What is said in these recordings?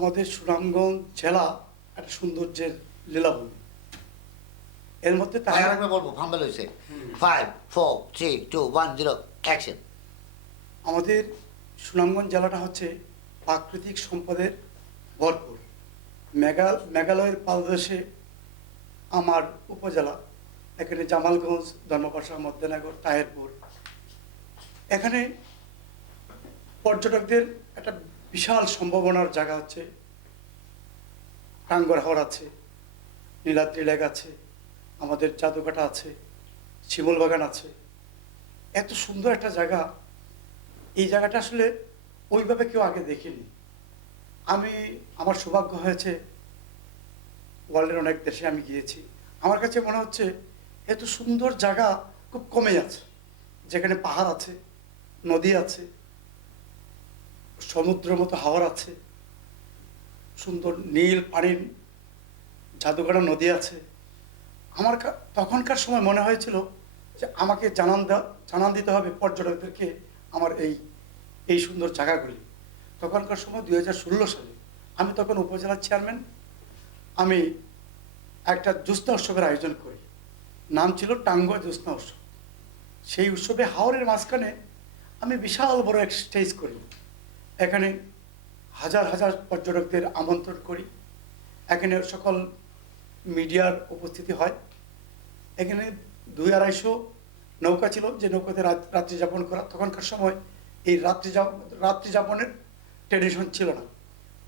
আমাদের সুনামগঞ্জ জেলা একটা সৌন্দর্যের লীলাভূমি। এর মধ্যে ভাই আরেকবার বলবো, ফাম্বেল হয়েছে। 5 4 3 2 1 0 অ্যাকশন। আমাদের সুনামগঞ্জ জেলাটা হচ্ছে প্রাকৃতিক সম্পদের ভরপুর। মেঘালয়ের পাদদেশে আমার উপজেলা, এখানে জামালগঞ্জ, ধর্মপাশা, মধ্যনগর, তাহেরপুর। এখানে পর্যটকদের একটা বিশাল সম্ভাবনার জায়গা হচ্ছে টাঙ্গর হাওর আছে, নীলাদ্রি লেক আছে, আমাদের জাদুকাটা আছে, শিমুল বাগান আছে। এত সুন্দর একটা জায়গা, এই জায়গাটা আসলে ওইভাবে কেউ আগে দেখিনি। আমার সৌভাগ্য হয়েছে ওয়ার্ল্ডের অনেক দেশে আমি গিয়েছি। আমার কাছে মনে হচ্ছে এত সুন্দর জায়গা খুব কমই আছে, যেখানে পাহাড় আছে, নদী আছে, সমুদ্রের মতো হাওর আছে, সুন্দর নীল পানির জাদুকরা নদী আছে। তখনকার সময় মনে হয়েছিল যে আমাকে জানান দিতে হবে পর্যটকদেরকে আমার এই সুন্দর জায়গাগুলি। তখনকার সময় 2016 সালে আমি তখন উপজেলার চেয়ারম্যান। আমি একটা জ্যোৎস্না উৎসবের আয়োজন করি, নাম ছিল টাঙ্গুয়া জ্যোৎস্না উৎসব। সেই উৎসবে হাওরের মাঝখানে আমি বিশাল বড় এক স্টেজ করি। এখানে হাজার হাজার পর্যটকদের আমন্ত্রণ করি। এখানে সকল মিডিয়ার উপস্থিতি হয়। এখানে 200-250 নৌকা ছিল, যে নৌকাতে রাত্রি যাপন করা। তখনকার সময় এই রাত্রি যাপনের ট্রেডিশন ছিল না,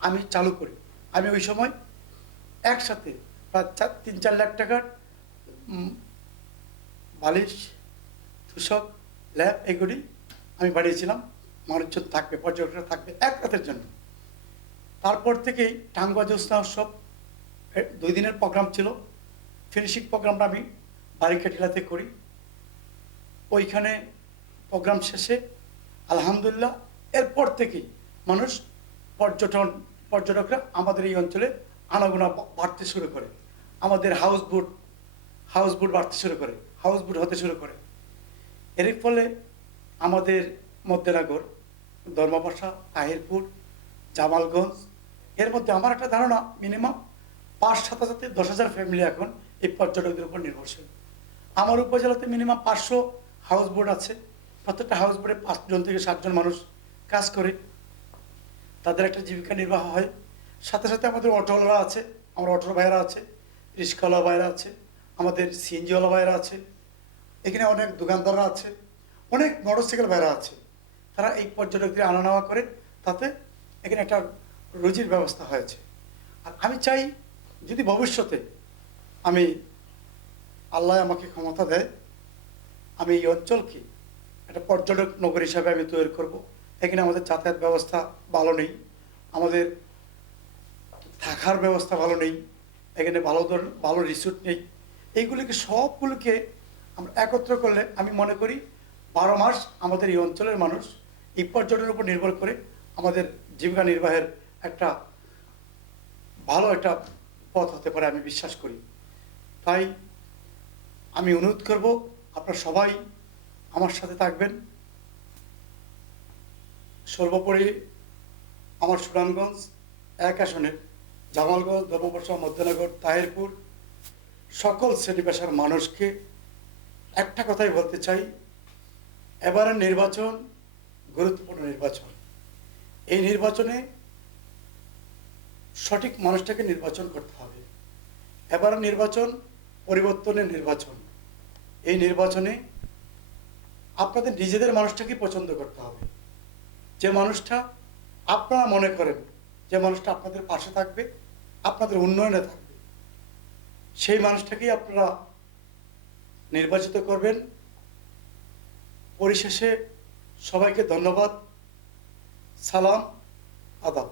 আমি চালু করি। আমি ওই সময় একসাথে প্রায় 3-4 লাখ টাকার বালিশ, তুষক, ল্যাব এগুলি আমি বাড়িয়েছিলাম। মানুষজন থাকবে, পর্যটকরা থাকবে এক রাতের জন্য। তারপর থেকেই টাঙ্গুয়া জ্যোৎস্না উৎসব 2 দিনের প্রোগ্রাম ছিল। ফিনিশিং প্রোগ্রামটা আমি বারিকাটিলাতে করি। ওইখানে প্রোগ্রাম শেষে আলহামদুলিল্লাহ এরপর থেকেই পর্যটকরা আমাদের এই অঞ্চলে আনাগোনা বাড়তে শুরু করে। আমাদের হাউস বোট বাড়তে শুরু করে, হাউস বোট হতে শুরু করে। এর ফলে আমাদের মধ্যনগর, ধর্মপাশা, তাহিরপুর, জামালগঞ্জ, এর মধ্যে আমার একটা ধারণা মিনিমাম 5-7 10,000 ফ্যামিলি এখন এই পর্যটকদের উপর নির্ভরশীল। আমার উপজেলাতে মিনিমাম 500 হাউস বোট আছে। প্রত্যেকটা হাউস বোটে 5 জন থেকে 7 জন মানুষ কাজ করে, তাদের একটা জীবিকা নির্বাহ হয়। সাথে সাথে আমাদের অটোওয়ালা আছে, আমার অটো ভাইয়েরা আছে, রিক্সাওয়ালা ভাইয়েরা আছে, আমাদের সিএনজিওয়ালা ভাইয়েরা আছে, এখানে অনেক দোকানদাররা আছে, অনেক মোটরসাইকেল ভাইয়েরা আছে। তারা এই পর্যটকদের আনা নেওয়া করে, তাতে এখানে একটা রুজির ব্যবস্থা হয়েছে। আর আমি চাই যদি ভবিষ্যতে আল্লাহ আমাকে ক্ষমতা দেয়, আমি এই অঞ্চলকে একটা পর্যটক নগরী হিসাবে আমি তৈরি করব। এখানে আমাদের যাতায়াত ব্যবস্থা ভালো নেই, আমাদের থাকার ব্যবস্থা ভালো নেই, এখানে ভালো রিসোর্ট নেই। এইগুলিকে সবগুলোকে আমরা একত্র করলে আমি মনে করি 12 মাস আমাদের এই অঞ্চলের মানুষ এই পর্যটনের উপর নির্ভর করে আমাদের জীবিকা নির্বাহের একটা ভালো একটা পথ হতে পারে, আমি বিশ্বাস করি। তাই আমি অনুরোধ করব আপনারা সবাই আমার সাথে থাকবেন। সর্বোপরি আমার সুনামগঞ্জ 1 আসনের জামালগঞ্জ, ধর্মপাশা, মধ্যনগর, তাহিরপুর সকল শ্রেণী পেশার মানুষকে একটা কথাই বলতে চাই, এবারের নির্বাচন গুরুত্বপূর্ণ নির্বাচন। এই নির্বাচনে সঠিক মানুষটাকে নির্বাচন করতে হবে। এবারের নির্বাচন পরিবর্তনের নির্বাচন। এই নির্বাচনে আপনাদের নিজেদের মানুষটাকে পছন্দ করতে হবে, যে মানুষটা আপনারা মনে করেন যে মানুষটা আপনাদের পাশে থাকবে, আপনাদের উন্নয়নে থাকবে, সেই মানুষটাকেই আপনারা নির্বাচিত করবেন। পরিশেষে সবাইকে ধন্যবাদ, সালাম, আদাব।